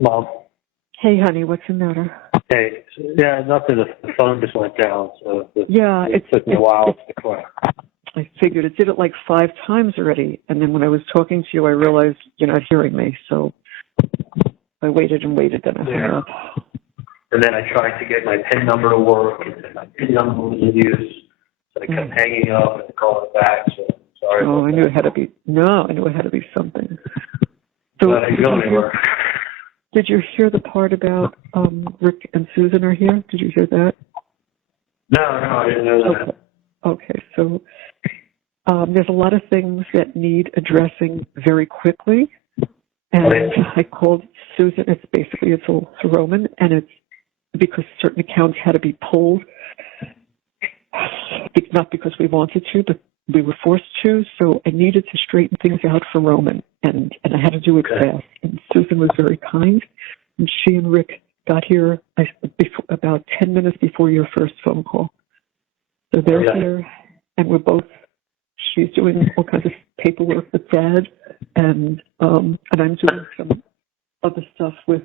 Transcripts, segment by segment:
Mom. Hey, honey, what's the matter? Hey, yeah, nothing. The phone just went down, so it took me a while to call. I figured it did it like 5 times already, and then when I was talking to you, I realized you're not hearing me, so I waited and waited, then I hung up. And then I tried to get my PIN number to work, and my PIN number was in use, so I kept hanging up and calling back, so sorry. Oh, I knew it had to be, I knew it had to be something. So, did you hear the part about Rick and Susan are here? Did you hear that? No, I didn't know that. Okay, so there's a lot of things that need addressing very quickly. And I called Susan. It's all Roman, and it's because certain accounts had to be pulled. Not because we wanted to, but we were forced to. So I needed to straighten things out for Roman, and I had to do it fast. And Susan was very kind, and she and Rick got here about 10 minutes before your first phone call. So they're here, and she's doing all kinds of paperwork with Dad, and I'm doing some other stuff with.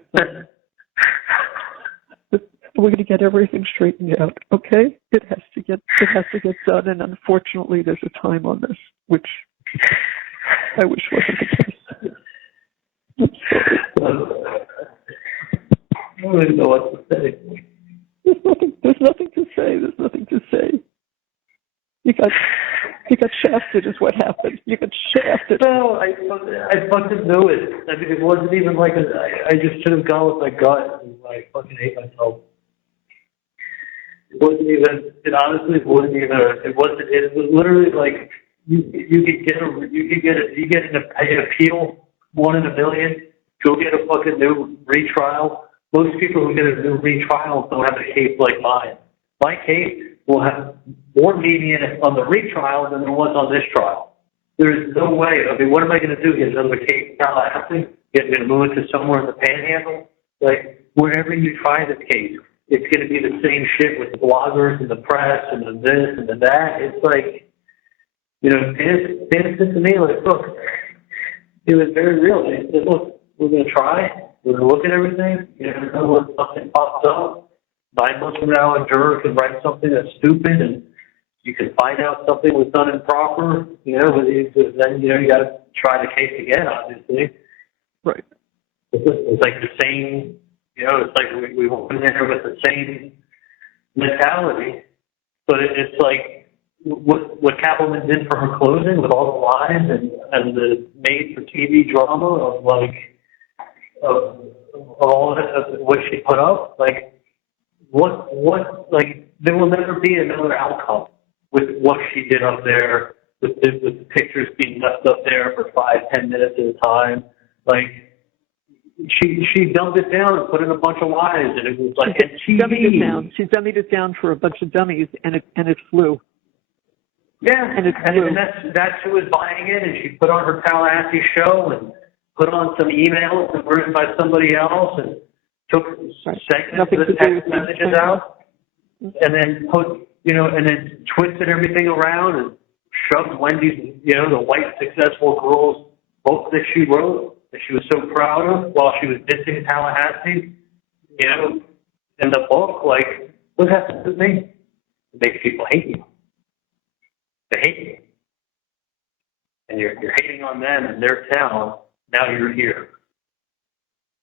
We're going to get everything straightened out, okay? It has to get done, and unfortunately, there's a time on this, which I wish wasn't the case. I don't even know what to say. There's nothing to say. You got shafted is what happened. You got shafted. No, I fucking knew it. I mean, it wasn't even like I just should have gone with my gut. I fucking hate myself. It wasn't even. It honestly wasn't even. It was literally like you get an appeal, 1 in a million. Go get a fucking new retrial. Most people who get a new retrial don't have a case like mine. My case will have more median on the retrial than there was on this trial. There is no way. I mean, what am I going to do? Get another case in Tallahassee? Going to move it to somewhere in the Panhandle? Like, wherever you try this case, it's going to be the same shit with the bloggers and the press and the this and the that. It's like, Dan said to me, like, look, it was very real. They said, look, we're going to try. We're going to look at everything. You never know when something pops up. 9 months from now, a juror can write something that's stupid, and you can find out something was done improper. But then you got to try the case again, obviously. Right. It's like the same. It's like we went in there with the same mentality, but it's like what Kaplan did for her closing with all the lines and the made-for-TV drama of all of what she put up, like. Like, there will never be another outcome with what she did up there, with the pictures being left up there for 5-10 minutes at a time. Like, she dumbed it down and put in a bunch of lies, and it was like, she dummied it down. She dummied it down for a bunch of dummies, and it flew. Yeah, and that's who was buying it, and she put on her Tallahassee show and put on some emails that were written by somebody else, and took segments of the text messages out, and then and then twisted everything around and shoved Wendy's, the white successful girl's book that she wrote, that she was so proud of while she was dissing Tallahassee, in the book. Like, what happens to me? It makes people hate you. They hate you. And you're hating on them and their town. Now you're here.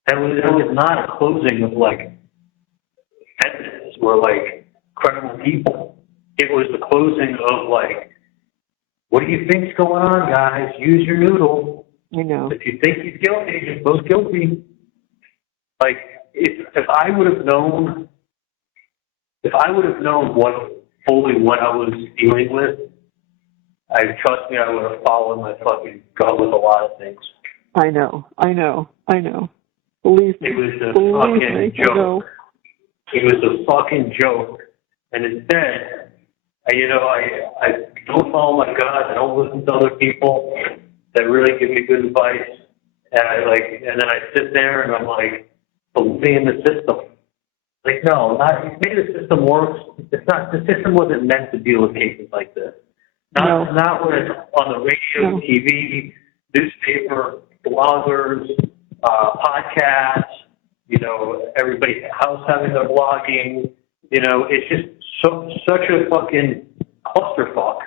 That was not a closing of, like, evidence or, like, credible people. It was the closing of, like, what do you think's going on, guys? Use your noodle. I know. If you think he's guilty, just vote guilty. Like, if I would have known what I was dealing with, trust me, I would have followed my fucking gut with a lot of things. I know. Believe me. It was a fucking joke. It was a fucking joke. And instead, I don't follow my gut. I don't listen to other people that really give me good advice. And then I sit there and I'm like, believing in the system. Like, no, maybe the system works. It's not. The system wasn't meant to deal with cases like this. Not when it's on the radio, TV, newspaper, bloggers, podcasts, everybody's house having their blogging. It's just such a fucking clusterfuck.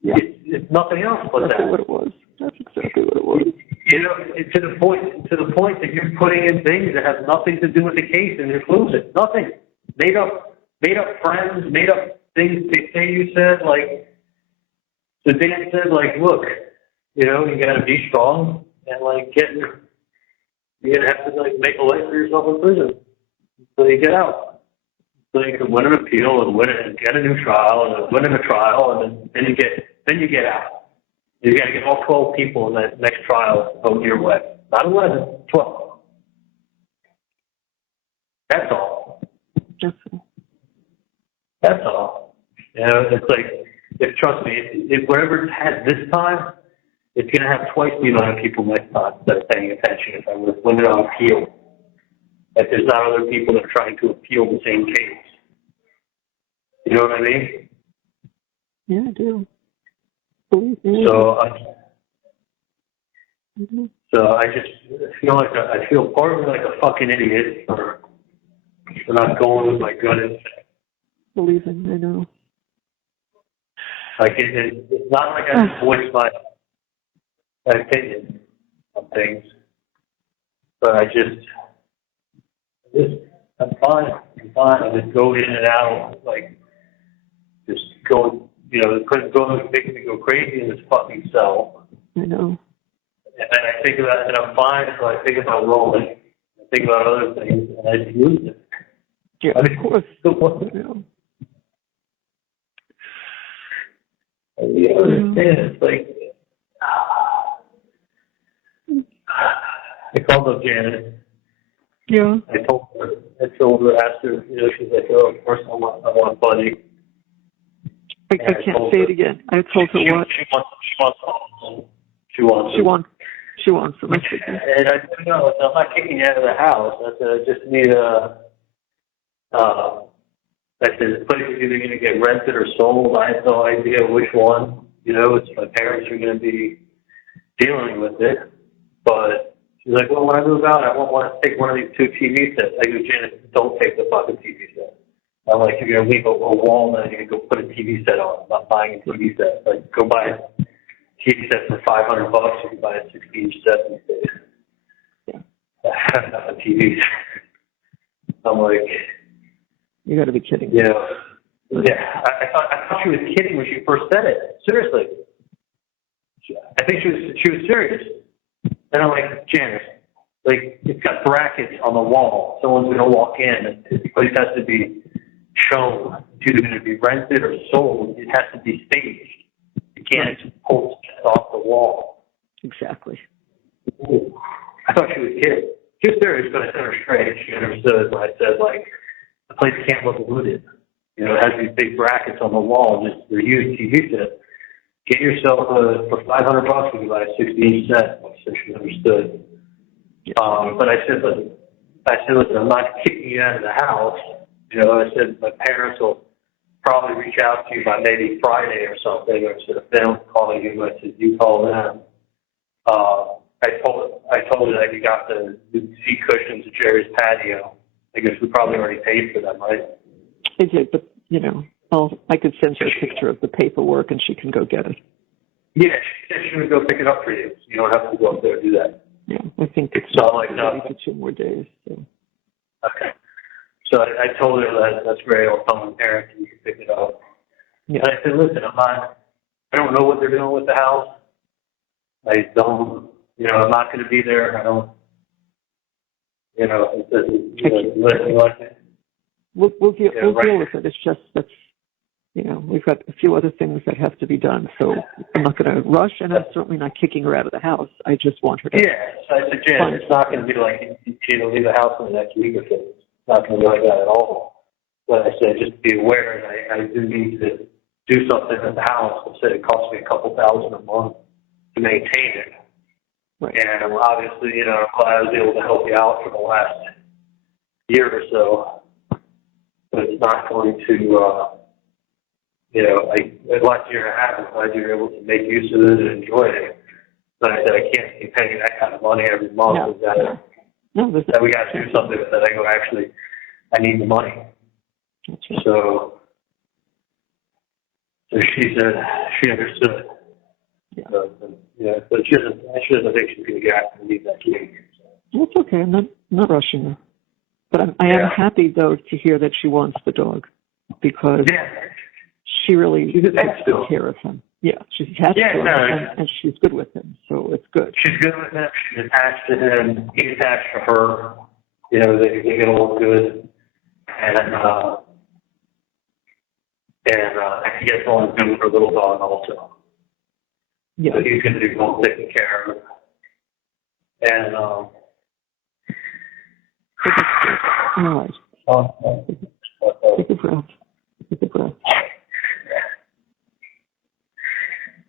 Yeah. It's nothing else but That's that. what it was. That's exactly what it was. To the point that you're putting in things that have nothing to do with the case and you're losing. Nothing. Made up friends, made up things they say you said, like, so Dan said, like, look, you gotta be strong and, like, you're gonna have to, like, make a life for yourself in prison until you get out. So you can win an appeal and get a new trial and win a trial and then you get out. You gotta get all 12 people in that next trial vote your way. Not 11, 12. That's all. That's all. It's like, trust me, if whatever it's had this time, it's going to have twice the amount of people next time that are paying attention if I would have limit on appeal. If there's not other people that are trying to appeal the same case. You know what I mean? Yeah, I do. Believe me. So I just feel like I feel partly like a fucking idiot for not going with my gut instinct. Believing, I know. Like it's not like I just voiced my opinion on things, but I'm fine. I just go in and out, like just going. The prison building is making me go crazy in this fucking cell. I know. And then I think about it, and I'm fine. So I think about rolling. I think about other things, and I just lose it. Yeah, of course. You understand? It's like I called up Janet. Yeah. I told her, asked her, she's like, oh, of course I want Buddy. I can't say it again. I told her what? She wants them. And I said, no, I'm not kicking you out of the house. I said, I just need I said, this place is either going to get rented or sold. I have no idea which one. It's my parents are going to be dealing with it. But she's like, well, when I move out, I won't want to take one of these 2 TV sets. I go, Janet, don't take the fucking TV set. I'm like, you're going to leave a wall and you're going to go put a TV set on. I'm not buying a TV set. Like, go buy a TV set for $500. You can buy a 60-inch set these days. Yeah. Not a TV. I'm like, you got to be kidding. Yeah. I thought she was kidding when she first said it. Seriously. I think she was serious. And I'm like, Janice, like, it's got brackets on the wall. Someone's going to walk in. The place has to be shown. It's either going to be rented or sold. It has to be staged. You can't just pull it off the wall. Exactly. Ooh. I thought she was kidding. She was serious, but I set her straight. She understood when I said, like, the place can't look looted. It has these big brackets on the wall. Just they're used TV sets. Get yourself for $500. You can buy a 60-inch set. So she understood. But I said, listen, I'm not kicking you out of the house. I said my parents will probably reach out to you by maybe Friday or something. Or instead of them calling you, I said you call them. I told her that you got the seat cushions at Jerry's patio. I guess we probably already paid for them, right? I did, but I could send her a picture of the paperwork and she can go get it. Yeah, she said she would go pick it up for you. So you don't have to go up there and do that. Yeah, I think it's so like ready for 2 more days. So. Okay. So I told her that's great. I'll tell my parents and you can pick it up. Yeah. And I said, listen, I don't know what they're doing with the house. I don't, I'm not going to be there. I don't, it doesn't, anything like that. We'll deal with it. It's just we've got a few other things that have to be done. So I'm not going to rush, and I'm certainly not kicking her out of the house. I just want her to. Yeah. So I said, Jen, it's not going to be like she's going to leave the house in the next week or so. It's not going to be like that at all. But I said, just be aware that I do need to do something in the house. I said it costs me a couple $1,000 a month to maintain it. Right. And obviously, I'm glad I was able to help you out for the last year or so. But it's not going to, like the last year and a half, I'm glad you were able to make use of it and enjoy it. But I said, I can't be paying that kind of money every month. No. No, that we got to do something with it. I go, actually, I need the money. That's right. So she said she understood. Yeah. But she doesn't think she's going to get out and leave that key. Well, it's okay. I'm not rushing her. But I am happy, though, to hear that she wants the dog, because she really takes good care of him. Yeah, she's attached to him, and she's good with him, so it's good. She's good with him. She's attached to him. He's attached to her. They get along good, and he gets along good with her little dog also. Yeah, so he's going to do all taking care of him, and all right. Take a breath. Take a breath.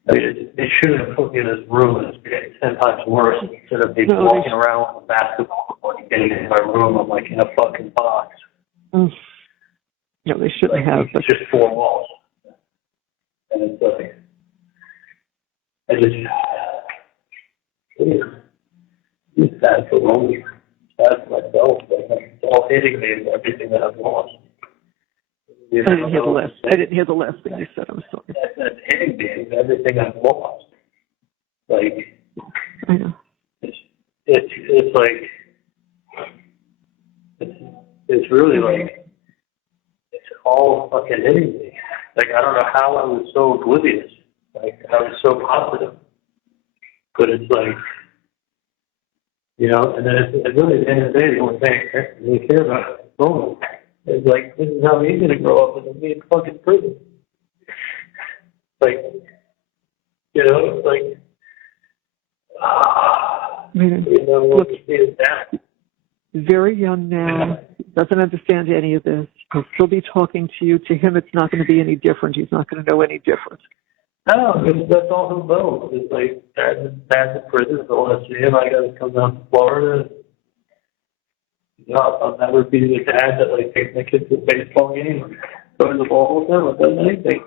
I mean, they should have put me in this room and it's getting 10 times worse instead of me walking around with a basketball court and getting in my room. I'm like in a fucking box. No, they shouldn't have. It's just 4 walls. And it's like, it's sad for Romy. It's sad for myself. It's all hitting me with everything that I've lost. I didn't hear the last. I didn't hear the last thing you said. I'm sorry. That's hitting me with everything I've lost. Like, I know. It's like, it's really like, it's all fucking hitting me. Like, I don't know how I was so oblivious. Like, I was so positive. But it's like, and then it's really at the end of the day, the only thing I really care about is Roman. It's like, this is how he's going to grow up and be in fucking prison. Like, it's like, look, very young now, doesn't understand any of this. He'll still be talking to you. To him, it's not going to be any different. He's not going to know any different. No, that's all he'll know. It's like, dad's in prison. If I want to see him, I got to come down to Florida. I'll never be the dad that like takes my kids to a baseball game or go to the ball with them or does anything.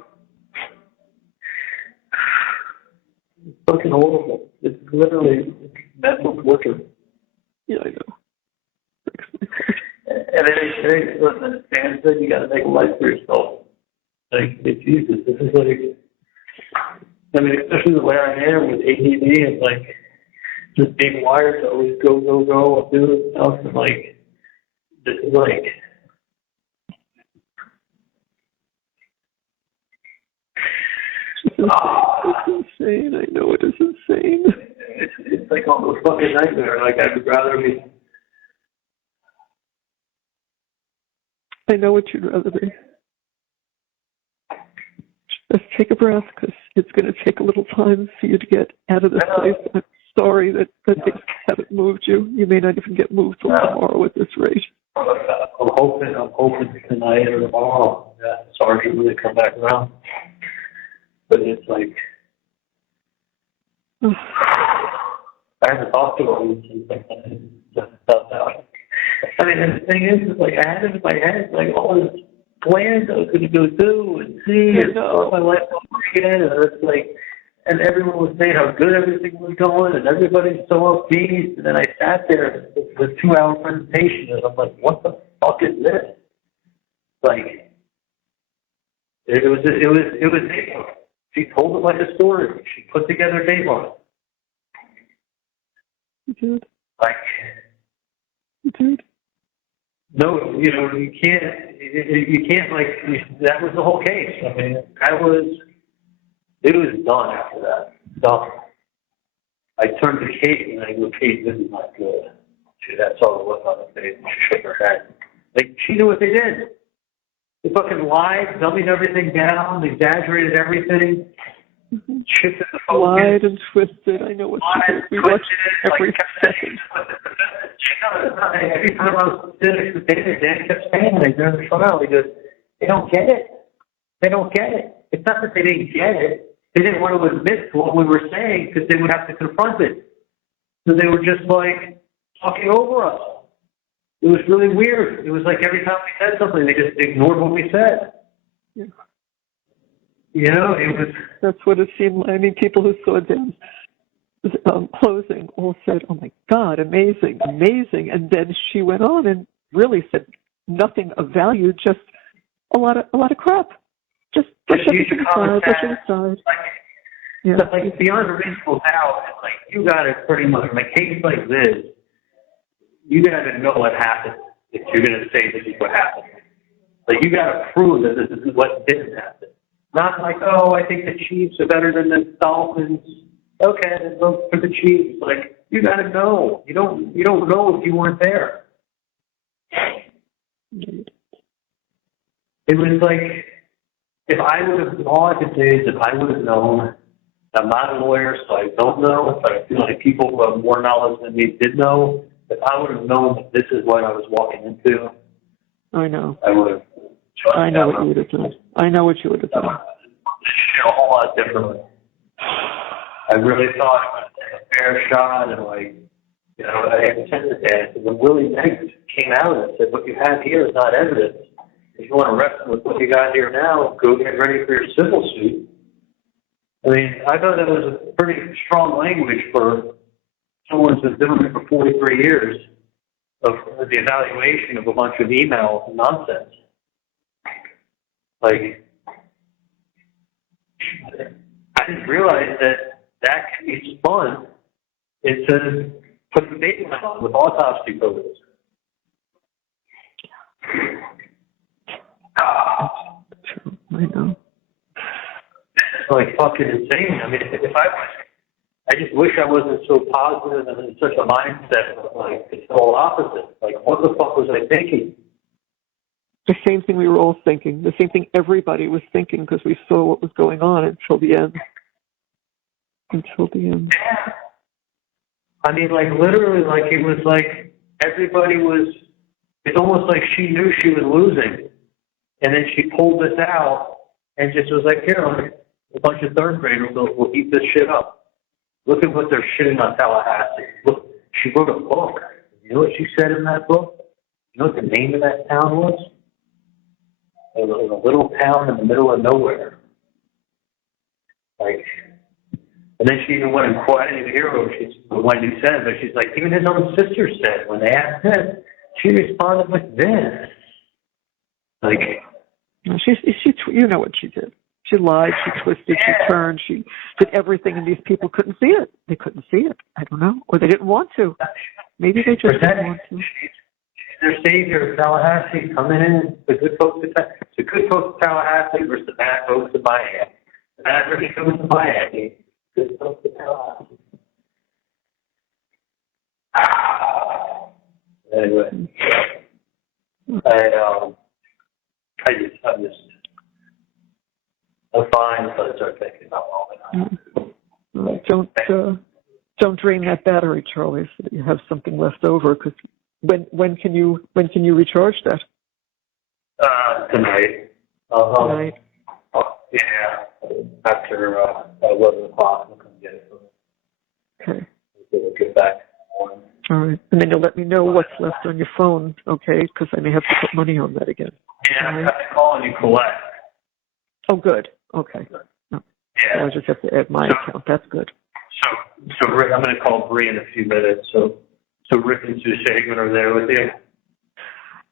It's fucking horrible. It's literally mental torture. Yeah, I know. And then they say, listen, Dan said you got to make a life for yourself. Like, Jesus, this is like, I mean, especially the way I am with ADD and like just being wired to always go, do stuff and like. This is like, it's insane. I know it is insane. It's like almost fucking nightmare. Like, I would rather be. I know what you'd rather be. Just take a breath, because it's going to take a little time for you to get out of this place. I'm sorry that things haven't moved you. You may not even get moved till tomorrow at this rate. I'm hoping tonight or tomorrow that Sergeant really come back around. But it's like, I haven't talked to him since like just stuff out. I mean, and the thing is like I had it in my head, like all this plans I was going to go do and see and start my life over again, and it's like, and everyone was saying how good everything was going, and everybody's so upbeat. And then I sat there with a 2-hour presentation, and I'm like, "What the fuck is this?" Like, it was. She told it like a story. She put together a Dateline. You did. Like, you did. No, you can't like. That was the whole case. I mean, it was done after that. So I turned to Kate and I go, Kate, this is not good. She had saw the look on her face and she shook her head. Like, she knew what they did. They fucking lied, dummied everything down, exaggerated everything, shifted the focus. Lied and twisted. I know what she did. We watched every second. Every time I was sitting with David, Dan kept saying it during the trial. He goes, they don't get it. They don't get it. It's not that they didn't get it. They didn't want to admit to what we were saying because they would have to confront it. So they were just like talking over us. It was really weird. It was like every time we said something, they just ignored what we said. Yeah. It was. That's what it seemed like. I mean, people who saw Dan closing all said, "Oh my God, amazing, amazing," and then she went on and really said nothing of value, just a lot of crap. Just push everything aside, push it aside. Yeah. But like beyond a reasonable doubt, like you got to pretty much in a case like this, you got to know what happened if you're going to say this is what happened. Like you got to prove that this is what didn't happen. Not like, oh, I think the Chiefs are better than the Dolphins. Okay, then vote for the Chiefs. Like you got to know. You don't know if you weren't there. It was like if I would have all I could say is if I would have known. I'm not a lawyer, so I don't know, but I feel like people who have more knowledge than me did know. If I would have known that this is what I was walking into, I know. I would have. I know what you would have done. I know what you would have done. A whole lot differently. I really thought it was a fair shot, and I intended that. And when Willie Meggs came out and said, "What you have here is not evidence. If you want to wrestle with what you got here now, go get ready for your civil suit." I mean, I thought that was a pretty strong language for someone who's been doing it for 43 years of the evaluation of a bunch of emails and nonsense. Like, I didn't realize that can be spun into putting data on with autopsy photos. I know. It's like fucking insane. I mean, if I just wish I wasn't so positive and in such a mindset of like it's all opposite. Like, what the fuck was I thinking? The same thing we were all thinking. The same thing everybody was thinking because we saw what was going on until the end. Until the end. Yeah. I mean, like literally, like it was like everybody was. It's almost like she knew she was losing, and then she pulled this out and just was like, "Here, a bunch of third graders will eat this shit up. Look at what they're shitting on Tallahassee. Look, she wrote a book. You know what she said in that book? You know what the name of that town was? It was a little town in the middle of nowhere. Like, and then she even went and quoted, I didn't even hear what Wendi said, but she's like, even his own sister said, when they asked this, she responded with this. Like, she, you know what she did. She lied, she twisted, she turned, she did everything, and these people couldn't see it. They couldn't see it. I don't know. Or they didn't want to. Maybe they just didn't want to. She's their savior of Tallahassee coming in. The good folks of Tallahassee versus the bad folks of Miami. The bad folks of Miami. Good folks of Tallahassee. Anyway. I'm fine until I start thinking about all the time. Don't drain that battery, Charlie, so that you have something left over. Because when can you recharge that? Tonight. Tonight. Yeah, after 11 o'clock, I'll come get it. Okay. We'll get back. All right, and then you'll let me know what's left on your phone, okay? Because I may have to put money on that again. Yeah, I have to call and you collect. Oh, good. Okay. No. Yeah. I just have to add my account. That's good. So Rick, I'm going to call Bree in a few minutes. So Rick and Sue Shagman are there with you?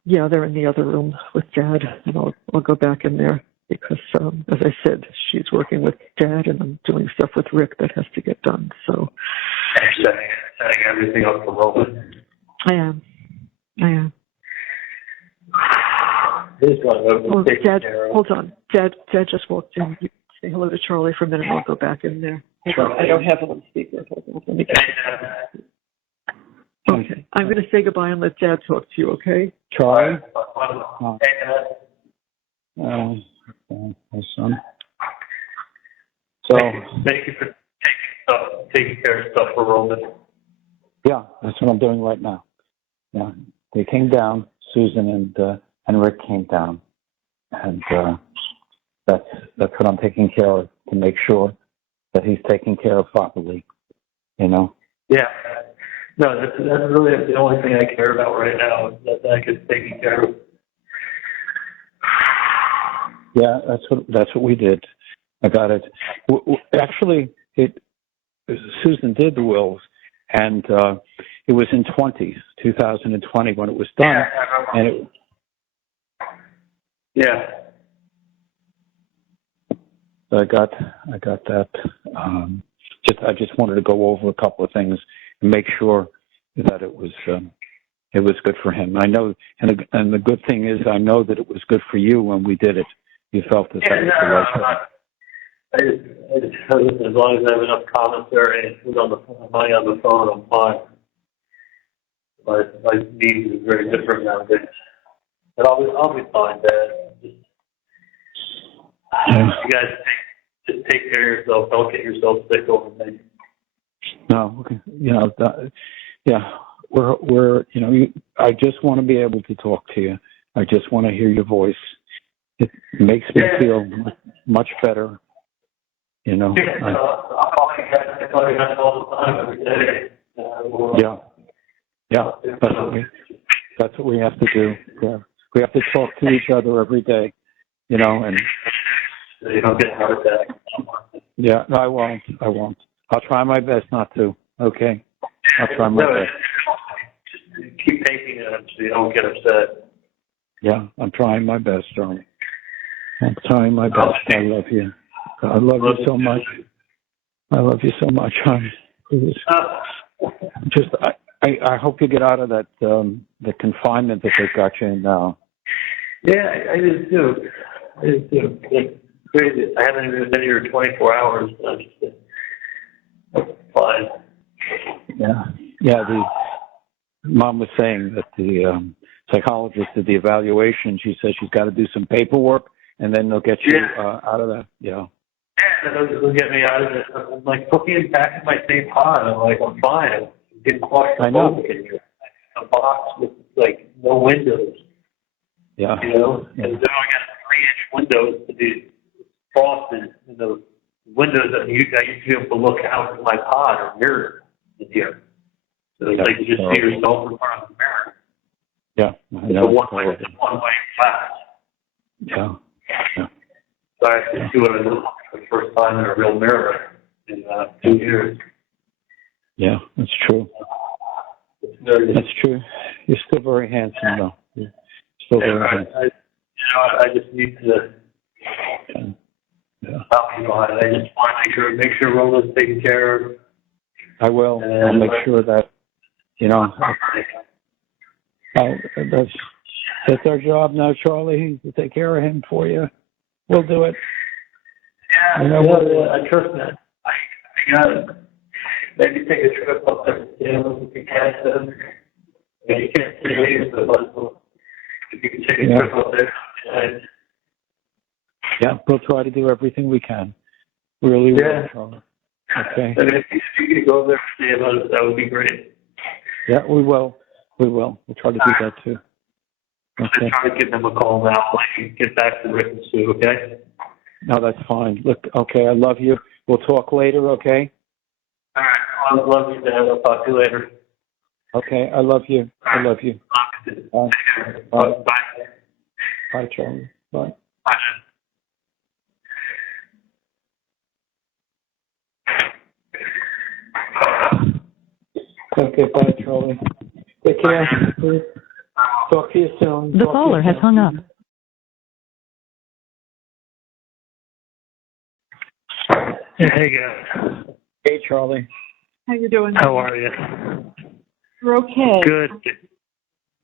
Yeah, they're in the other room with Dad, and I'll go back in there because, as I said, she's working with Dad, and I'm doing stuff with Rick that has to get done. So you're setting everything up for Roman. I am. Oh, Dad, hold on. Dad just walked in. You say hello to Charlie for a minute, and I'll go back in there. I don't have him on speaker. Hold on. Let me get Okay. I'm going to say goodbye and let Dad talk to you, okay? Charlie? My son. So, thank you for taking care of stuff for Roman. Yeah, that's what I'm doing right now. Yeah, they came down, Susan and Rick came down, and that's what I'm taking care of to make sure that he's taken care of properly. You know. Yeah. No, that's really the only thing I care about right now is that I get taken care of. Yeah, that's what we did. I got it. Actually, Susan did the wills, and it was in 2020 when it was done, Yeah, and it. Yeah. I got that. I just wanted to go over a couple of things and make sure that it was good for him. I know, and the good thing is, I know that it was good for you when we did it. You felt that that was the right thing. As long as I have enough commentary and who's on the phone, I'm fine. My needs is very different nowadays. But I'll be fine, Dad. You guys just take care of yourself. Don't get yourself sick overnight. No, okay. We're I just want to be able to talk to you. I just want to hear your voice. It makes me feel much better. I'll call you guys all the time every day. That's what we have to do. Yeah. We have to talk to each other every day, and so you don't get a heart attack. Yeah, no, I won't. I'll try my best not to. Okay, I'll try my best. Just keep taking it so you don't get upset. Yeah, I'm trying my best, Charlie. I'm trying my best. I love you. I love you so much. I love you so much, hon. I hope you get out of that the confinement that they've got you in now. Yeah, I just do. It's crazy. I haven't even been here 24 hours. I'm fine. Yeah. The mom was saying that the psychologist did the evaluation. She said she's got to do some paperwork, and then they'll get you out of that. Yeah. Yeah, they'll get me out of it. I'm like, put me back in my same pod. I'm like, I'm fine. I'm getting claustrophobic in here. A box with like no windows. Yeah. And then I got 3-inch windows to be frosted, and the windows that I used to be able to look out of my pod or mirror in here. So it's like you just see yourself in front of the mirror. Yeah. It's a one-way glass. Yeah. So I actually see what I look like for the first time in a real mirror in 2 years. Yeah, that's true. That's true. You're still very handsome, though. You're still very handsome. I just need to stop you on it. I just want to make sure Rola's taken care of. I will. I'll make sure that, that's our job now, Charlie, to take care of him for you. We'll do it. Yeah, I trust that. I got it. Maybe take a trip up there if you can. You can't stay here, but if you can take a trip up there. Yeah, we'll try to do everything we can. Really will, Charlie. Okay. And if you could go there and stay about it, that would be great. Yeah, we will. We'll try to do that too. Okay. I'm trying to give them a call now. I'll let you get back to Rick and Sue, okay? No, that's fine. Look, okay, I love you. We'll talk later, okay? All right. I love you, Dad. I'll talk to you later. Okay, I love you. I love you. Bye. Bye. Bye. Bye, Charlie. Bye. Bye. Okay, bye, Charlie. Take care. Talk to you soon. The caller has hung up. Hey, guys. Hey, Charlie. How you doing? How are you? We're okay. Good.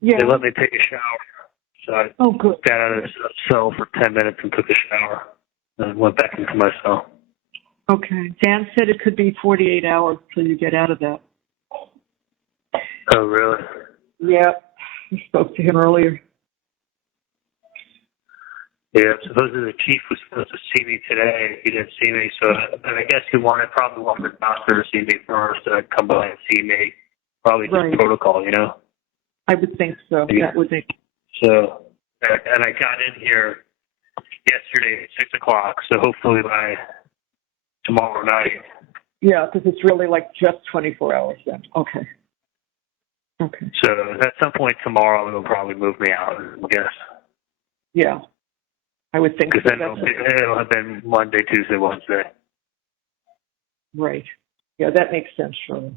Yeah. They let me take a shower. So I Good. got out of the cell for 10 minutes and took a shower. And went back into my cell. Okay. Dan said it could be 48 hours till you get out of that. Oh, really? Yeah. I spoke to him earlier. Yeah, supposedly the chief was supposed to see me today. He didn't see me, so I guess he probably wanted the doctor to see me first, and come by and see me. Probably just protocol, I would think so. Yeah. That would make. So, and I got in here yesterday at 6 o'clock, so hopefully by tomorrow night. Yeah, because it's really like just 24 hours then. Okay. So at some point tomorrow, they'll probably move me out, I guess. Yeah. I would think because then it'll have been Monday, Tuesday, Wednesday. Right. that makes sense, Charlie.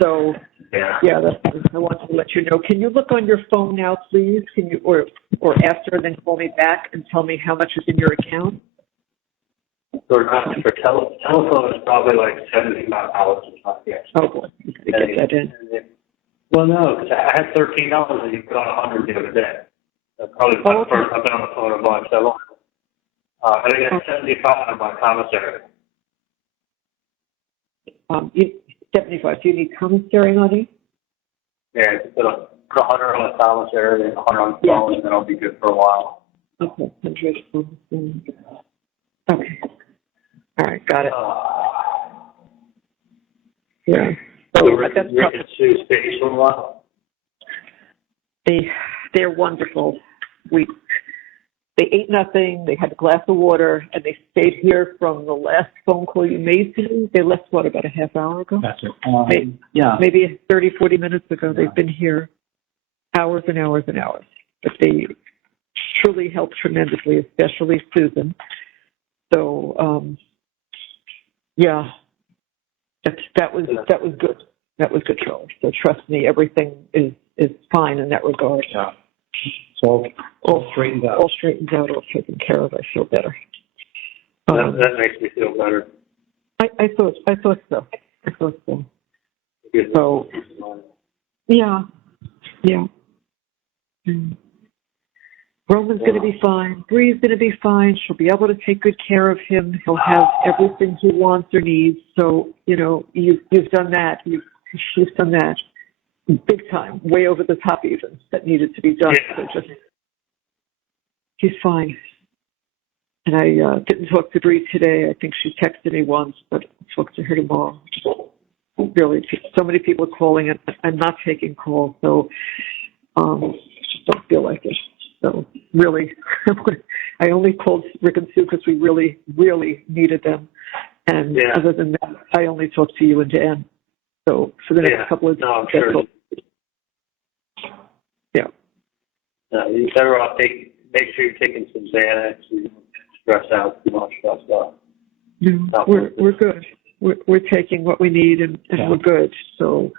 So, I wanted to let you know. Can you look on your phone now, please? Can you, or after, and then call me back and tell me how much is in your account? For telephone, it's probably like $75. Yes. Oh boy, you gotta get that in. Well, no, because I had $13 and you put on $100 the other day. That's probably the first I've been on the phone a bunch. So I think it's 75 on my commissary. 75. Do you need commissary money? Yeah, put 100 on the commissary and 100 on the phone, and then I'll be good for a while. Okay, 100. Okay. All right, got it. Yeah. So Rick and Sue stayed for a while. They're wonderful. They ate nothing. They had a glass of water, and they stayed here from the last phone call you made to me. They left, about a half hour ago? That's it. Maybe 30, 40 minutes ago. They've been here hours and hours and hours. But they truly helped tremendously, especially Susan. So, that was good. That was good, Charlie. So trust me, everything is fine in that regard. Yeah. So all straightened out. All straightened out, all taken care of. I feel better. That makes me feel better. I thought so. So, yeah. Roman's going to be fine. Bree's going to be fine. She'll be able to take good care of him. He'll have everything he wants or needs. So, you've done that. She's done that big time, way over the top even, that needed to be done. Yeah. So he's fine. And I didn't talk to Bree today. I think she texted me once, but I'll talk to her tomorrow. Really, so many people are calling, and I'm not taking calls, so I just don't feel like it. So really, I only called Rick and Sue because we really, really needed them. And other than that, I only talked to you and Dan. So for the next couple of days, I'm sure. You better off make sure you're taking some Xanax. You don't stress out too much about stuff. No, we're good. We're taking what we need, and we're good. So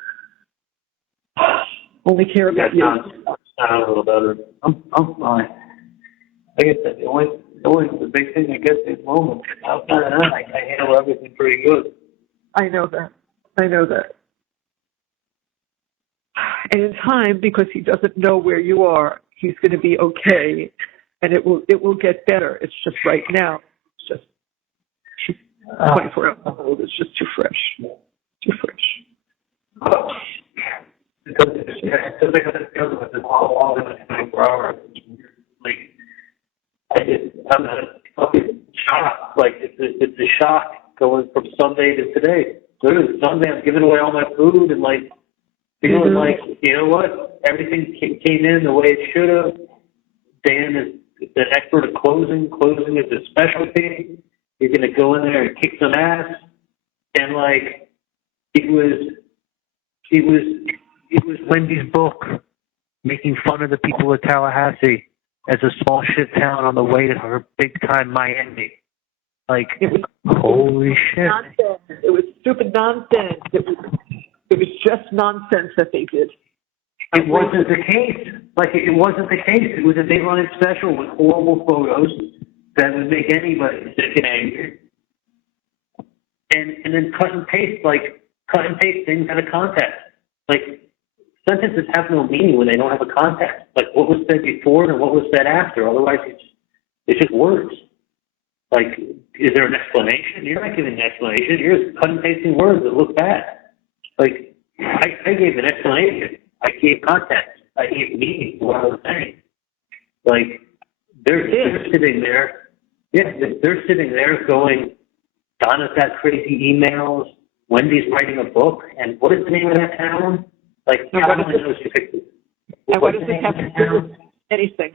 only care about you. Sound a little better. I'm fine. I guess that the big thing I guess is moments. Outside of that, I handle everything pretty good. I know that. And in time, because he doesn't know where you are, he's going to be okay, and it will get better. It's just right now, it's just 24 hours old. It's just too fresh. Because I got to deal with it all in 24 hours. Like, I'm fucking shocked. Like, it's a shock going from Sunday to today. Literally, Sunday, I'm giving away all my food and, like, feeling like, you know what? Everything came in the way it should have. Dan is the expert at closing. Closing is a specialty. You're going to go in there and kick some ass. And, like, it was Wendi's book making fun of the people of Tallahassee as a small shit town on the way to her big time Miami. Like, holy shit. Nonsense. It was stupid nonsense. It was just nonsense that they did. It wasn't the case. It wasn't the case. It was a Dateline special with horrible photos that would make anybody sick and angry. And then cut and paste things out of context. Like, sentences have no meaning when they don't have a context. Like, what was said before and what was said after. Otherwise, it's just words. Like, is there an explanation? You're not giving an explanation. You're just cutting and pasting words that look bad. Like, I gave an explanation. I gave context. I gave meaning to what I was saying. Like, they're sitting there. Yeah, they're sitting there going, Donna's got crazy emails. Wendi's writing a book. And what is the name of that town? Like, what does it have to do with anything?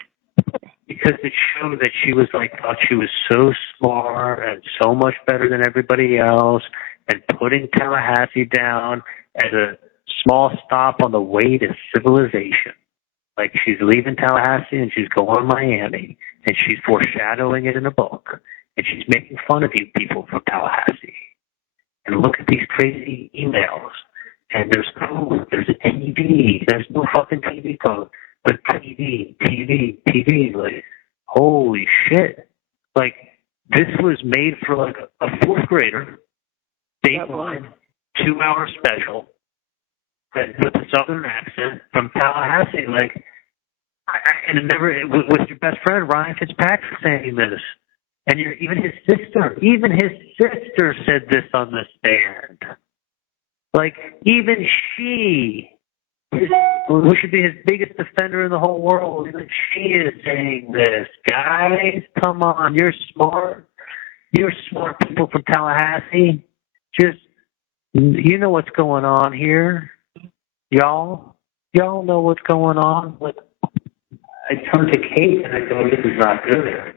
Because it showed that she was thought she was so smart and so much better than everybody else, and putting Tallahassee down as a small stop on the way to civilization. Like, she's leaving Tallahassee and she's going to Miami, and she's foreshadowing it in a book, and she's making fun of you people from Tallahassee. and look at these crazy emails. And there's code, there's a TV, there's no fucking TV code, but TV, like, holy shit. Like, this was made for like a fourth grader, Dateline, 2-hour special, with a southern accent from Tallahassee. Like, and it was your best friend, Ryan Fitzpatrick, saying this. And even his sister said this on the stand. Like, even she, who should be his biggest defender in the whole world, even she is saying this. Guys, come on, you're smart. You're smart people from Tallahassee. Just, you know what's going on here. Y'all know what's going on. Like, I turn to Kate and I go, this is not good.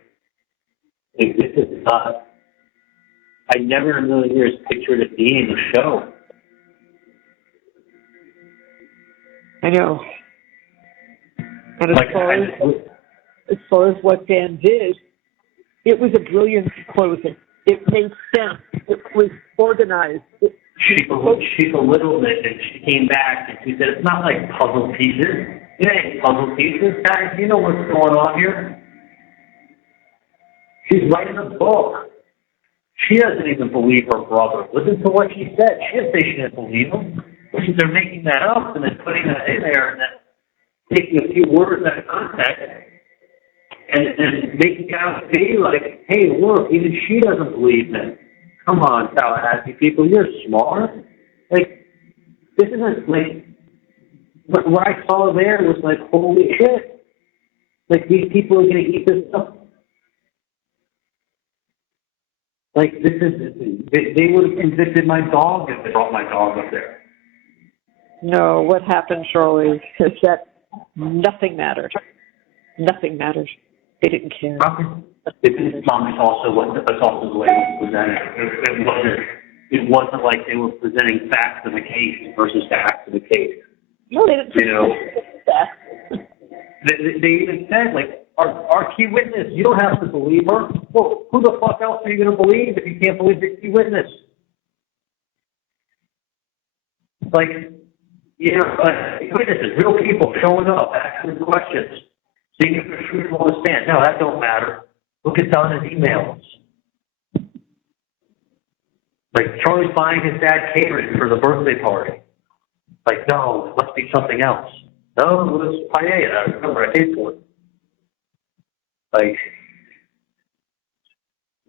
This is not, I never in a million years pictured it being a show. I know. And as far as what Dan did, it was a brilliant closing. It made sense. It was organized. She belittled it, and she came back and she said, it's not like puzzle pieces. It ain't puzzle pieces. Guys, you know what's going on here. She's writing a book. She doesn't even believe her brother. Listen to what she said. She didn't say she didn't believe him. They're making that up and then putting that in there and then taking a few words out of context and making it out to be like, hey, look, even she doesn't believe me. Come on, Tallahassee people, you're smart. Like, this isn't like, what I saw there was like, holy shit. Like, these people are going to eat this up. Like, this is, they would have convicted my dog if they brought my dog up there. No, what happened, Charlie, is that nothing mattered. Nothing mattered. They didn't care. It's also the way it was presented. It wasn't like they were presenting facts of the case versus facts of the case. No, they didn't. You know, they even said, like, our key witness, you don't have to believe her. Well, who the fuck else are you going to believe if you can't believe the key witness? Like, you know, witnesses, real people showing up, asking questions, seeing if they're truthful on the stand. No, that don't matter. Look at Donna's emails. Like, Charlie's buying his dad catering for the birthday party. Like, no, it must be something else. No, it was paella. I remember I paid for it. Like,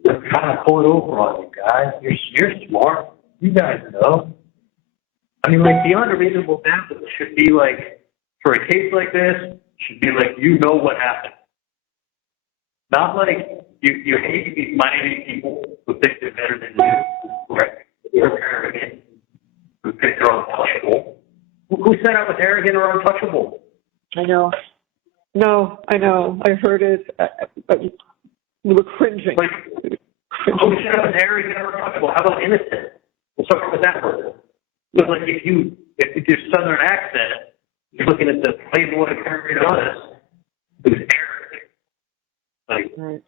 they're trying to pull it over on you guys. You're smart. You guys know. I mean, like, beyond a reasonable doubt, it should be like, for a case like this, should be like, you know what happened. Not like you hate these Miami people who think they're better than you, right? They're arrogant, who think they're untouchable. Who said I was arrogant or untouchable? I know. No, I know. I heard it. We were cringing. Like, who said I was arrogant or untouchable? How about innocent? We'll start with that word. Because, like, if your southern accent, you're looking at the Playboy periodontist who's arrogant. Like, right.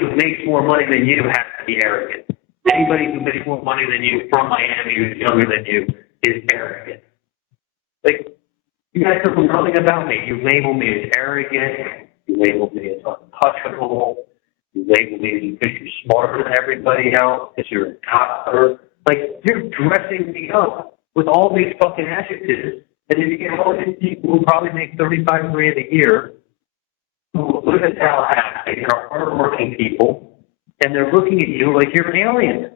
Who makes more money than you has to be arrogant. Anybody who makes more money than you from Miami who's younger than you is arrogant. Like, you guys know nothing about me. You label me as arrogant. You label me as untouchable. You label me because you're smarter than everybody else, because you're a doctor. Like, you're dressing me up with all these fucking adjectives, and then you get all these people who probably make $35,000 a year, who live in Tallahassee, and are hardworking people, and they're looking at you like you're an alien.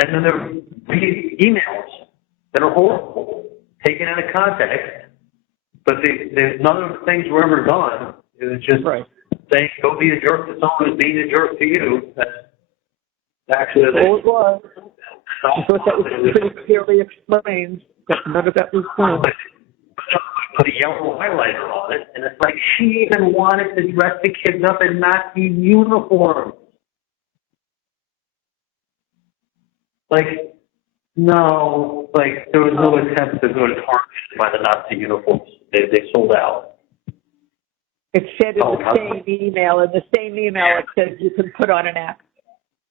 And then they're reading emails that are horrible, taken out of context, but none of the things were ever done. It was just saying, go be a jerk to someone who's being a jerk to you. That's actually it was. I thought that was pretty clearly explained, that none of that was done. Put a yellow highlighter on it, and it's like she even wanted to dress the kids up in Nazi uniforms. Like, no, like, there was no attempt to go to Target by the Nazi uniforms. They sold out. It said in the same email, it says you can put on an act.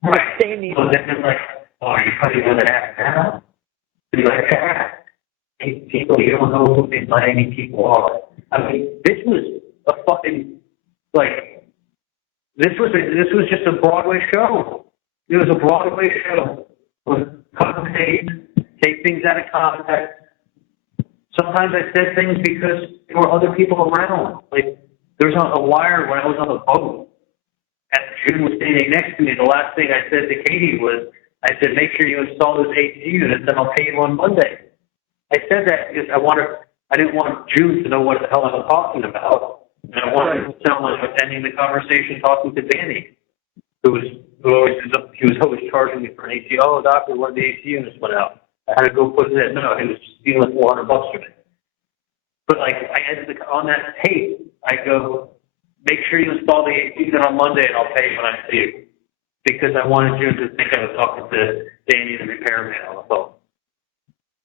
Right. The same email. So then, like, oh, you probably want to act now? Be like, people, you don't know who these Miami people are. I mean, this was a fucking, like, this was just a Broadway show. It was a Broadway show with cut tape, take things out of context. Sometimes I said things because there were other people around. Like, there was a wire when I was on the boat. And June was standing next to me. The last thing I said to Katie was, I said, make sure you install those AC units and I'll pay you on Monday. I said that because I didn't want June to know what the hell I was talking about. And I wanted to sound like I was ending the conversation talking to Danny, who was always charging me for an AC. Oh, doctor, one of the AC units went out. I had to go put it in. No, he was stealing $400 from me. But like, I had on that tape, I go, make sure you install the AC unit on Monday and I'll pay you when I see you. Because I wanted June to think I was talking to Danny, the repairman, on the phone.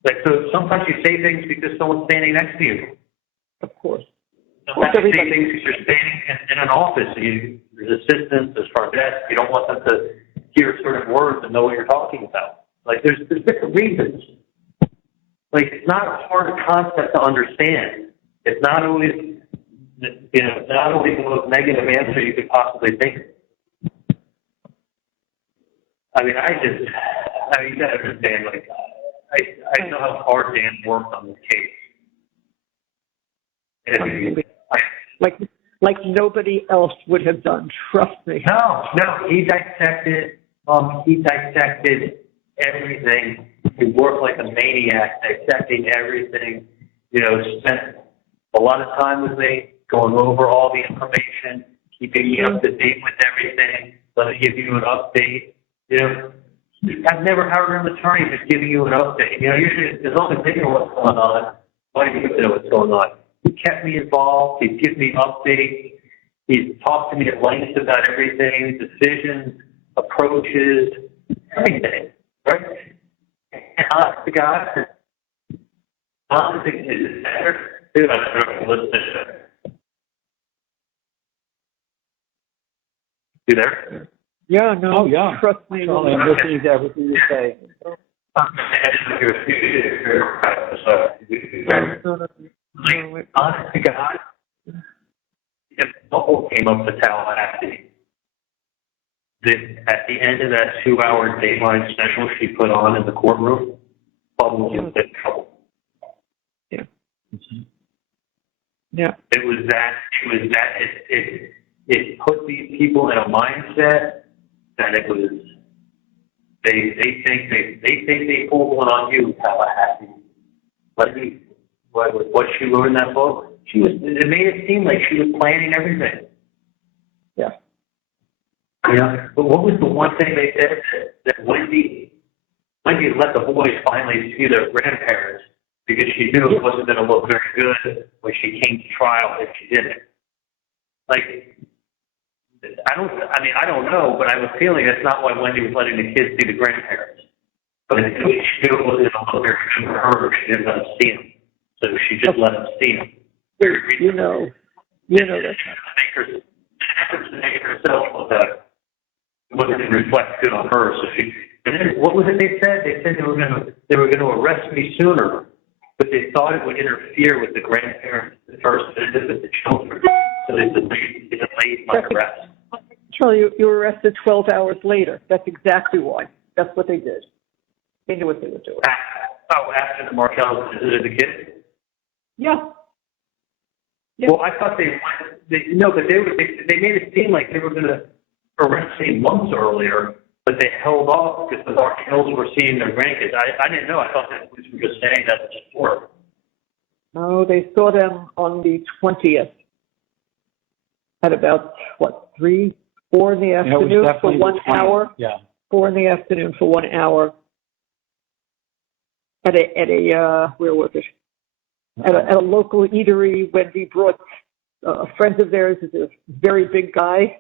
Like, so sometimes you say things because someone's standing next to you. Of course. Sometimes you say things because you're standing in an office. There's assistants, there's front desk. You don't want them to hear certain words and know what you're talking about. Like, there's different reasons. Like, it's not a hard concept to understand. It's not always, not always the most negative answer you could possibly think. I mean, you gotta understand, like, I know how hard Dan worked on this case. And, like nobody else would have done. Trust me. No, he dissected everything. He worked like a maniac, dissecting everything. Spent a lot of time with me, going over all the information, keeping me up to date with everything, let me give you an update. I've never heard an attorney just giving you an update. Usually, as long as they know what's going on, why do you know what's going on? He kept me involved. He'd give me updates. He'd talk to me at length about everything, decisions, approaches, everything. Right? And honest to God, is better. Dude, I don't know. Listen to it. You there? Yeah, no. Oh, yeah. Trust me. Charlie, I'm listening to everything you say. Honest to God, if Bubble came up to Tallahassee, at the end of that 2-hour Dateline special she put on in the courtroom, Bubble was in trouble. Yeah. Yeah. It put these people in a mindset that it was, they think they pulled one on you, Tallahassee. What she wrote in that book, it made it seem like she was planning everything. Yeah. But what was the one thing they said that Wendi let the boys finally see their grandparents because she knew it wasn't going to look very good when she came to trial if she didn't. Like, I don't know, but I have a feeling that's not why Wendi was letting the kids see the grandparents. But she knew it wasn't going to look very good for her if she didn't let them see them. So she just let them see them. You know that. To make herself that wasn't going to reflect good on her. So and then what was it they said? They said they were going to arrest me sooner, but they thought it would interfere with the grandparents' first visit with the children. So they delayed my arrest. Charlie, you were arrested 12 hours later. That's exactly why. That's what they did. They knew what they were doing. After the Markels visited the kids? Yeah. Well, I thought they made it seem like they were going to arrest me months earlier, but they held off because the Markels were seeing their grandkids. I didn't know. I thought that police were just saying that before. No, they saw them on the 20th at about, 3, 4 in the afternoon for 1 hour? Yeah. 4 in the afternoon for 1 hour at a where was it? At a local eatery. Wendi brought a friend of theirs, is a very big guy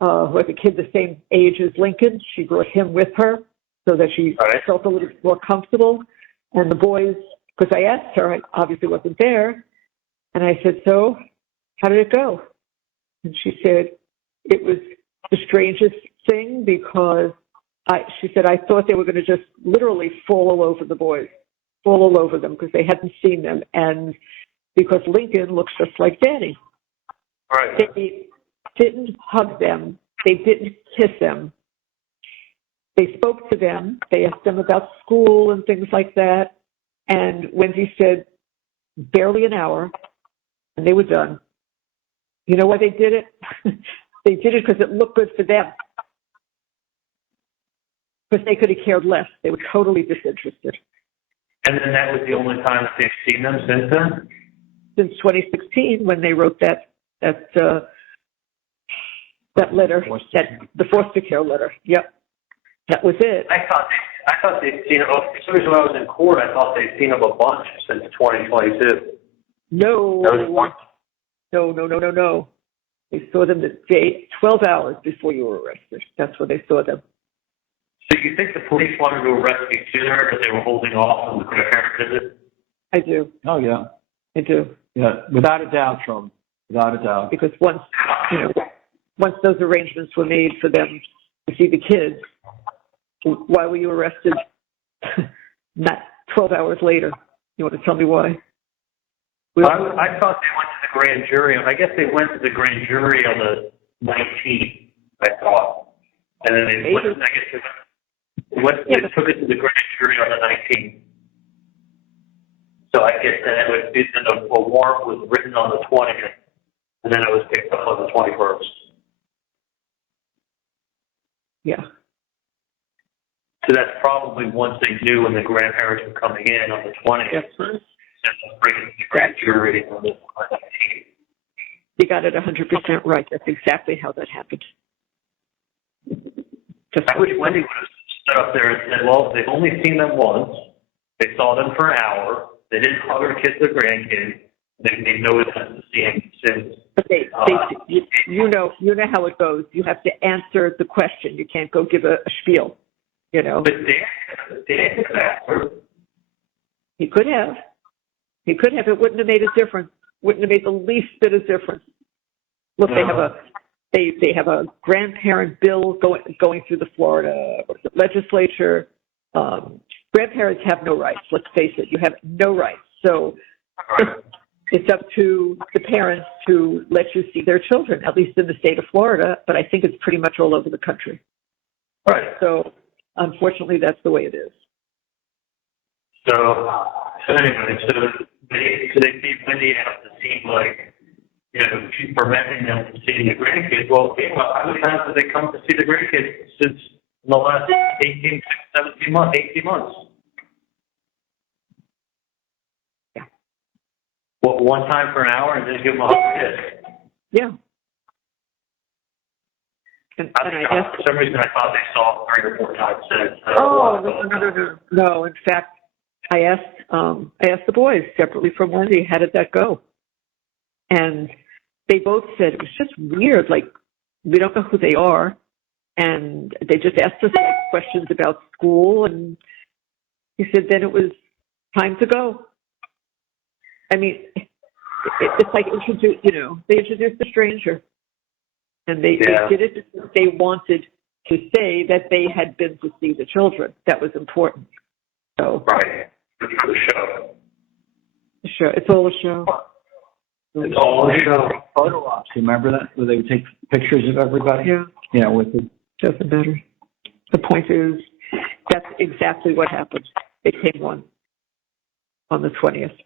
who has a kid the same age as Lincoln. She brought him with her so that she felt a little bit more comfortable. And the boys, because I asked her, I obviously wasn't there, and I said, so how did it go? And she said, it was the strangest thing because She said, I thought they were going to just literally fall all over the boys, fall all over them because they hadn't seen them. And because Lincoln looks just like Danny. Right. They didn't hug them. They didn't kiss them. They spoke to them. They asked them about school and things like that. And Wendi said, barely an hour, and they were done. You know why they did it? They did it because it looked good for them. Because they could have cared less. They were totally disinterested. And then that was the only time they've seen them since then? Since 2016, when they wrote that letter, the foster care letter. Yep. That was it. I thought they'd seen them. For some reason, when I was in court, I thought they'd seen them a bunch since 2022. No. No. They saw them the day, 12 hours before you were arrested. That's when they saw them. So you think the police wanted to arrest you sooner because they were holding off on the grandparent visit? I do. Oh, yeah. I do. Yeah, without a doubt, Sean. Without a doubt. Because once those arrangements were made for them to see the kids, why were you arrested not 12 hours later? You want to tell me why? I thought they went to the grand jury. I guess they went to the grand jury on the 19th, I thought. And then they took it to the grand jury on the 19th. So I guess then a warrant was written on the 20th, and then it was picked up on the 21st. Yeah. So that's probably once they knew when the grandparents were coming in on the 20th. Yes. Bringing the grand jury on the 19th. You got it 100% right. That's exactly how that happened. I wish Wendi would have stood up there and said, well, they've only seen them once. They saw them for an hour. They didn't hug or kiss their grandkids. They made no attempt to see them since. But you know how it goes. You have to answer the question. You can't go give a spiel, you know. But Dan could answer. He could have. He could have. It wouldn't have made a difference. Wouldn't have made the least bit of difference. Look, they have a grandparent bill going through the Florida legislature. Grandparents have no rights. Let's face it. You have no rights. So it's up to the parents to let you see their children, at least in the state of Florida. But I think it's pretty much all over the country. Right. So unfortunately, that's the way it is. So anyway, they see Wendi Adelson seem like, you know, she's preventing them from seeing the grandkids. Well, how many times have they come to see the grandkids since the last 18 months? Yeah. Well, one time for an hour and then give them a hug and kiss. Yeah. And I guess for some reason I thought they saw 3 or 4 times since. No. In fact, I asked the boys separately from Wendi, how did that go? And they both said it was just weird. Like, we don't know who they are. And they just asked us questions about school. And he said, then it was time to go. I mean, it's like, they introduced a stranger. And they did it because they wanted to say that they had been to see the children. That was important. So, right. For the show. Sure. It's all a show. It's all a show. Photo ops. Remember that? Where they would take pictures of everybody? Yeah. You know, with the... Doesn't matter. The point is, that's exactly what happened. They came on the 20th.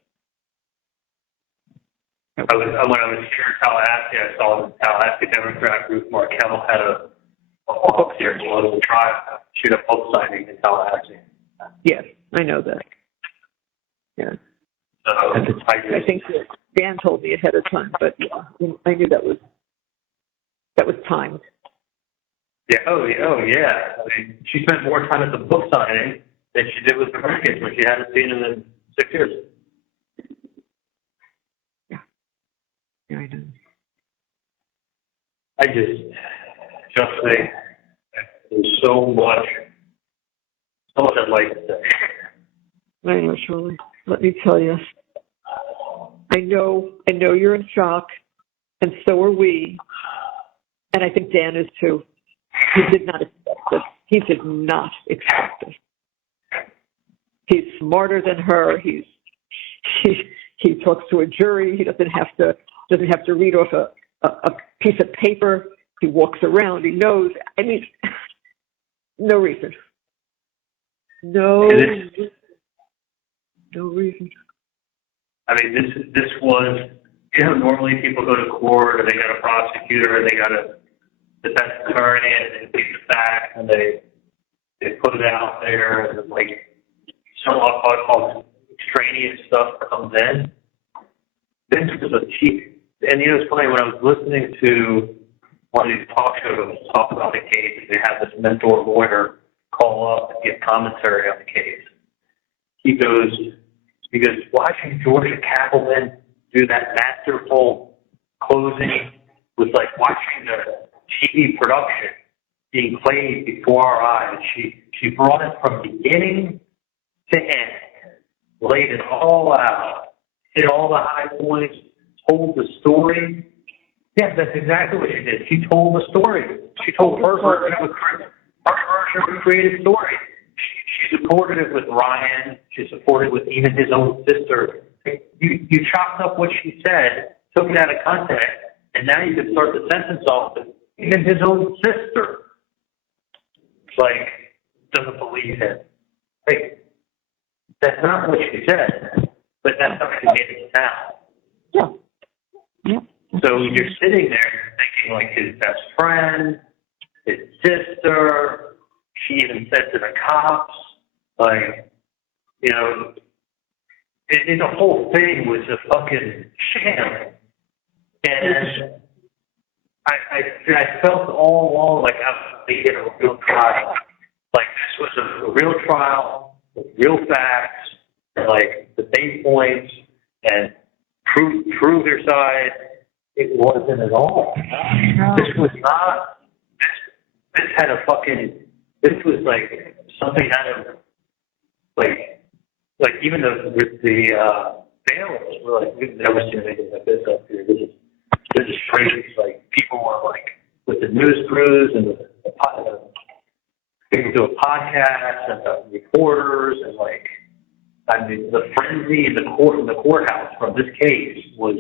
When I was here in Tallahassee, I saw the Tallahassee Democrat group, Markel, had a book here in the trial. She had a book signing in Tallahassee. Yes, I know that. Yeah. I think Dan told me ahead of time, but yeah, I knew that was timed. Yeah. Oh yeah. I mean, she spent more time at the book signing than she did with the grandkids, which she hadn't seen in 6 years. Yeah, I know. I just think there's so much I'd like to say. I know, Charlie. Let me tell you. I know you're in shock, and so are we. And I think Dan is too. He did not expect this. He did not expect it. He's smarter than her. He talks to a jury. He doesn't have to read off a piece of paper. He walks around. He knows. I mean, no reason. No reason. I mean, this was, normally people go to court and they got a prosecutor and they got a defense attorney and they take the facts and they put it out there and like some all extraneous stuff comes in. This was a cheap, and it's funny, when I was listening to one of these talk shows talk about the case, they have this mentor lawyer call up and give commentary on the case. He goes, watching Georgia Cappleman do that masterful closing was like watching the TV production being played before our eyes. She brought it from beginning to end, laid it all out, hit all the high points, told the story. Yeah, that's exactly what she did. She told the story. She told her version of a creative story. She supported it with Ryan. She supported it with even his own sister. You chopped up what she said, took it out of context, and now you can start the sentence off with even his own sister. Like, doesn't believe him. Like, that's not what she said, but that's how she made it sound. Yeah. So you're sitting there thinking like his best friend, his sister. She even said to the cops, like, the whole thing was a fucking sham. And I felt all along like I was being a real trial. Like this was a real trial with real facts, and like the main points, and prove their side. It wasn't at all. This was not. This had a fucking. This was like something out of like even the bailiffs were like, we've never seen anything like this up here. This is crazy. Like people were like with the news crews and people do a podcast and the reporters and like the frenzy in the courthouse from this case was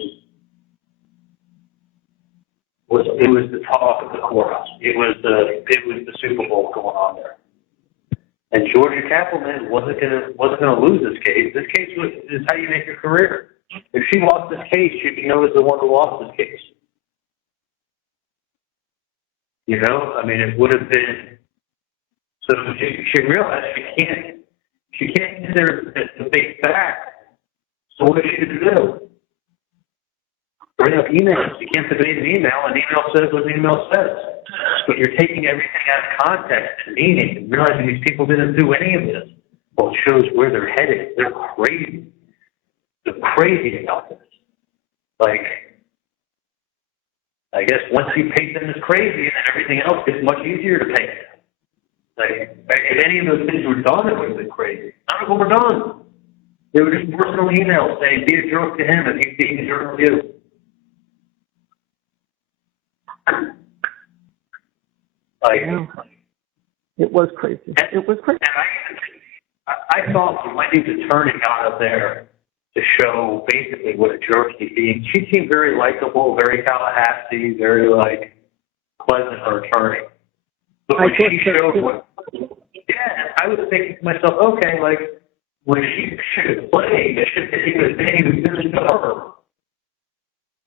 the talk of the courthouse. It was the Super Bowl going on there. And Georgia Cappleman wasn't gonna lose this case. This case is how you make your career. If she lost this case, she'd be known as the one who lost this case. I mean, it would have been. So she realized she can't get there the big fact. So what is she to do? Bring up emails. You can't debate an email. An email says what an email says. But you're taking everything out of context and meaning and realizing these people didn't do any of this. Well, it shows where they're headed. They're crazy. They're crazy about this. Like, I guess once you paint them as crazy, then everything else gets much easier to paint. Like, if any of those things were done, it would have been crazy. None of them were done. They were just personal emails saying, be a jerk to him and he's being a jerk to you. Like, it was crazy. It was crazy. And I thought Wendi's attorney got up there to show basically what a jerk he's being. She seemed very likable, very Tallahassee, very like pleasant, her attorney. But when she showed what, I was thinking to myself, okay, like when she should have played, it should have been anything good to her.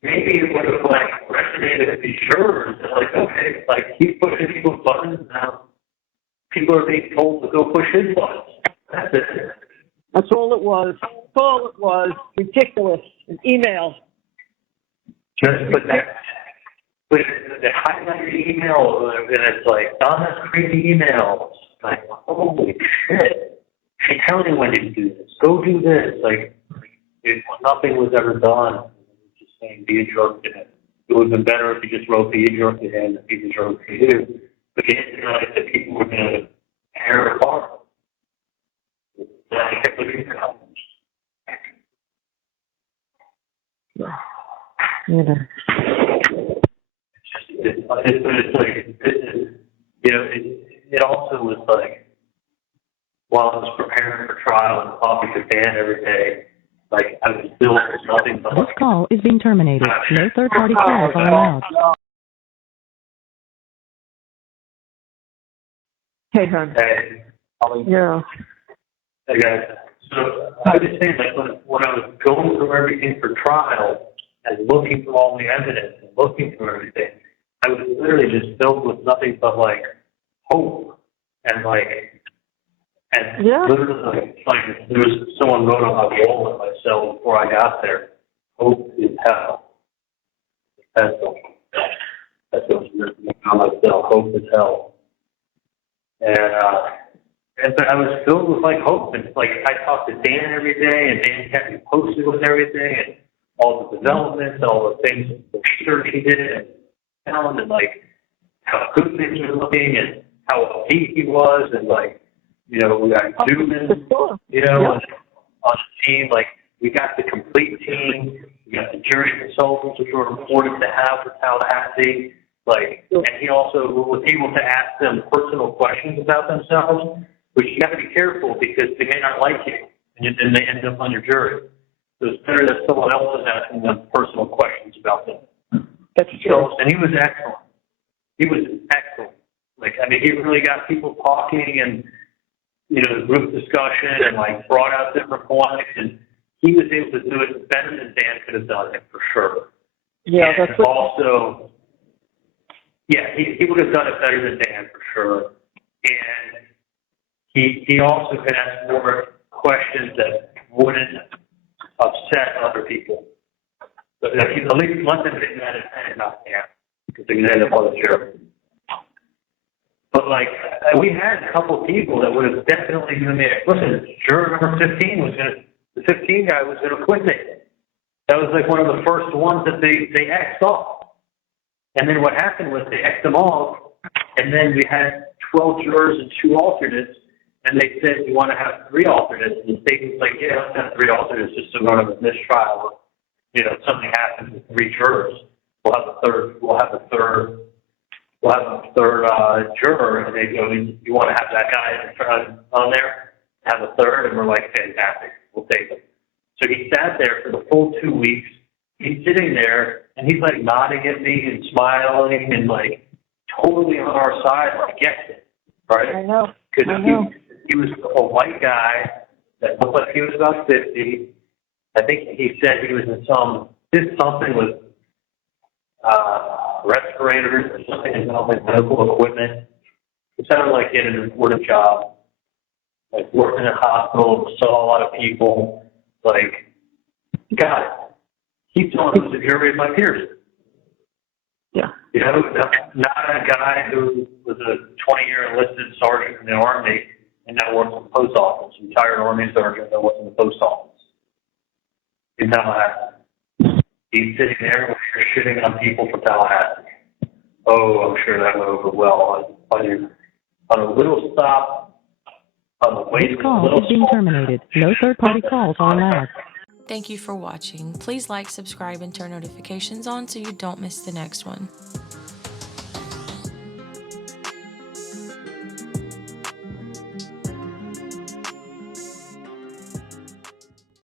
Maybe it would have like resonated with the jurors. Like, okay, like he's pushing people's buttons now. People are being told to go push his buttons. That's it. That's all it was. That's all it was. Ridiculous. An email. But the highlighted email, and it's like Donna's crazy emails. Like, holy shit! She telling me when to do this. Go do this. Like, nothing was ever done. Just saying, be a jerk to him. It would have been better if you just wrote, be a jerk to him, and be a jerk to you. But you didn't realize that people were going to tear it apart. You know. It's like, it also was like, while I was preparing for trial and talking to Dan every day, like I was still nothing but. This call is being terminated. No third-party calls are allowed. Hey, hon. Hey, Yeah. hey guys. So I was just saying, like when I was going through everything for trial and looking through all the evidence and looking through everything, I was literally just filled with nothing but like hope and like. And literally, like there was someone wrote on my wall in my cell before I got there. Hope is hell. That's what's written on my cell. Hope is hell. And I was filled with like hope. And like I talked to Dan every day, and Dan kept me posted with everything, and all the developments, all the things, the research he did, and found, and like how good things were looking, and how upbeat he was, and like. You know, we got Newman, you know, on the team. Like, we got the complete team. We got the jury consultants, which were important to have for Tallahassee. Like, and he also was able to ask them personal questions about themselves, which you got to be careful because they may not like you, and then they end up on your jury. So it's better that someone else is asking them personal questions about them. That's true. And he was excellent. He was excellent. Like, I mean, he really got people talking and, you know, group discussion and like brought out different points, and he was able to do it better than Dan could have done it for sure. Yeah, and that's what. Also, yeah, he would have done it better than Dan for sure. And he also could ask more questions that wouldn't upset other people. But at least let them get mad at Dan, not Dan, because they can end up on the jury. But, like, we had a couple of people that would have definitely given me listen, juror number 15 was going to, the 15 guy was going to quit me. That was, like, one of the first ones that they X'd off. And then what happened was they X'd them off, and then we had 12 jurors and 2 alternates, and they said, you want to have 3 alternates? And the state was like, yeah, let's have 3 alternates just to run a mistrial. You know, if something happens with 3 jurors, we'll have a third juror, and they go, you want to have that guy on there? Have a third, and we're like, fantastic, we'll take him. So he sat there for the full 2 weeks. He's sitting there, and he's like nodding at me and smiling and like totally on our side, like gets it, right? I know. Because he was a white guy that looked like he was about 50. I think he said he was in something with respirators or something, like medical equipment. It sounded like he had an important job, like working in a hospital, saw a lot of people. Like, got it. He told us the jury of my peers. Yeah. You know, not a guy who was a 20-year enlisted sergeant in the Army and now works in the post office, retired Army sergeant that works in the post office. In Tallahassee. He's sitting there shitting on people from Tallahassee. Oh, I'm sure that went over well on a little stop on the way. This call is being terminated. No third-party calls are allowed. Thank you for watching. Please like, subscribe, and turn notifications on so you don't miss the next one.